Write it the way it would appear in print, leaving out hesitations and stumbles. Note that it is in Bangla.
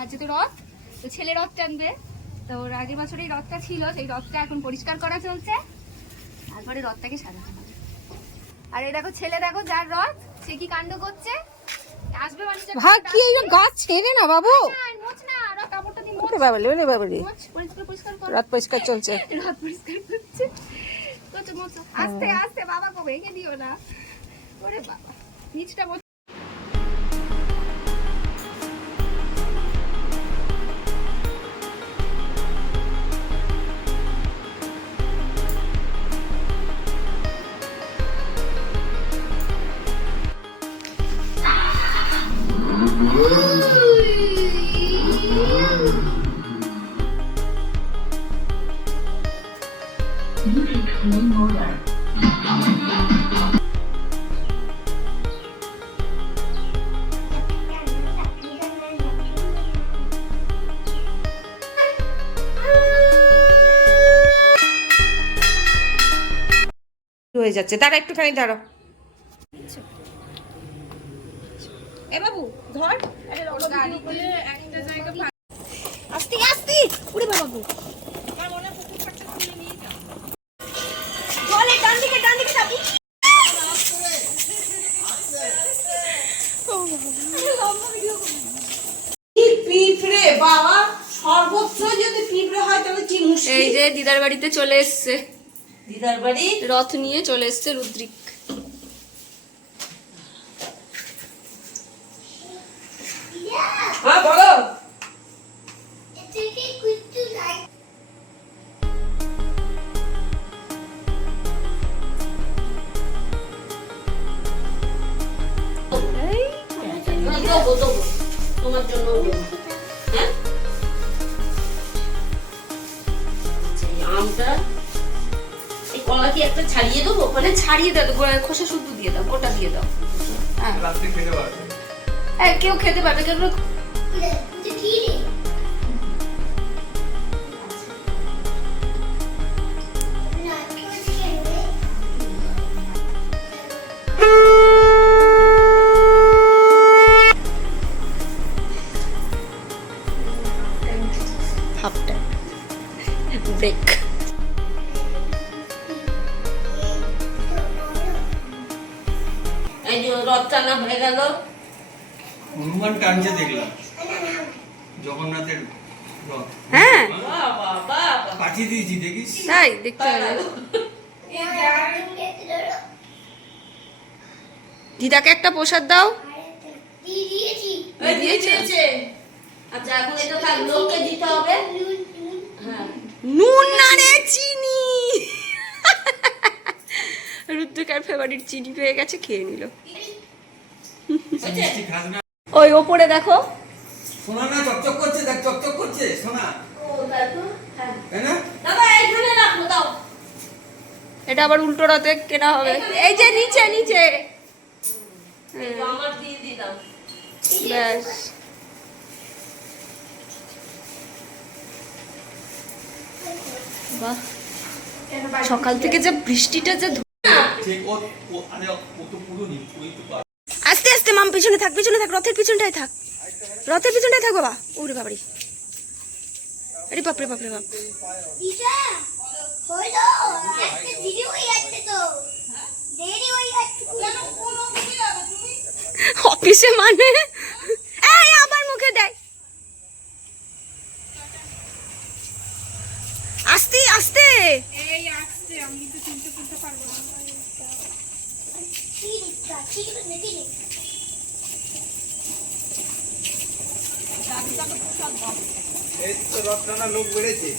আজ তো রথ, তো ছেলে রথ টানবে। তো আগের বছর এই রথটা ছিল, সেই রথটা এখন পরিষ্কার করা চলছে, তারপরে রথটাকে সাজানো হবে। আর এই দেখো ছেলে, দেখো যার রথ, সে কি কাণ্ড করছে। আসবে মানুষটা ভাগ কি এই গাছ ছেড়ে না বাবু, মোচ না, আর কাপড়টা দিয়ে মোচ, বাবালে ওরে বাবালে, পরিষ্কার কর, রাত পরিষ্কার চলছে, রথ পরিষ্কার করছে। মোচো মোচো, আস্তে আস্তে, বাবা গো ভেঙে দিও না, ওরে বাবা নিচটা মোচ। হয়ে যাচ্ছে। দাঁড়া একটুখানি দাঁড়াও, এ বাবু ধর, আস্তে আস্তে, ওরে বাবা গো, জলে ডান দিকে যাবি। পিঁপড়ে বাবা, সর্বত্র যদি পিঁপড়ে হয় তাহলে কি মুশকিল। এই যে দিদার বাড়িতে চলে এসছে, দিদার বাড়ি রথ নিয়ে চলে এসছে রুদ্রিক। হ্যাঁ বলো। তোমার জন্য হ্যাঁ আমটা, এই কলা কি একটা ছাড়িয়ে দেবো, ওখানে ছাড়িয়ে দাও, খোসা শুদ্ধ দিয়ে দাও, ওটা দিয়ে দাও। হ্যাঁ কেউ খেতে পারবে, কেউ ব্রেক। এই যে রথ টানা হয়ে গেল, হনুমান টানছে দেখলাম, জগন্নাথের রথ। হ্যাঁ পাঠিয়ে দিয়েছি দেখিস। তাই দেখতে হবে। দিদাকে একটা প্রসাদ দাও। দিয়েছে। আচ্ছা এখন এটা থাক, লোককে দিতে হবে। হ্যাঁ নুন না রে, চিনি। রুদ্রিকার ফেভারিট চিনি পেয়ে গেছে, খেয়ে নিল। মিষ্টি খাস না? ওই ওপরে দেখো, সোনা না চকচক করছে, দেখ চকচক করছে সোনা, তাই না? দাদা এইখানে রাখো, দাও। এটা আবার উল্টো রথে কেনা হবে। এই যে নিচে নিচে, আমার দিয়ে দিলাম। ব্যাস। বাহ, সকাল থেকে যে বৃষ্টিটা যে ঠিক আরে ও তো পুরো নি, ওই তো আস্তে আস্তে, মাম পিছনে থাক, পিছনে থাক, রথের পিছনটায় থাক, রথের পিছনটায় থাক বাবা। ওরে বাবারি, আরে বাপরে বাপরে বাপ। অফিসে মানে এই আবার মুখে দেয়। আস্তে আস্তে, এই আসছে, আমি তো চিনতে পারবো না। এই তো রথ টানা লোক বেড়েছে।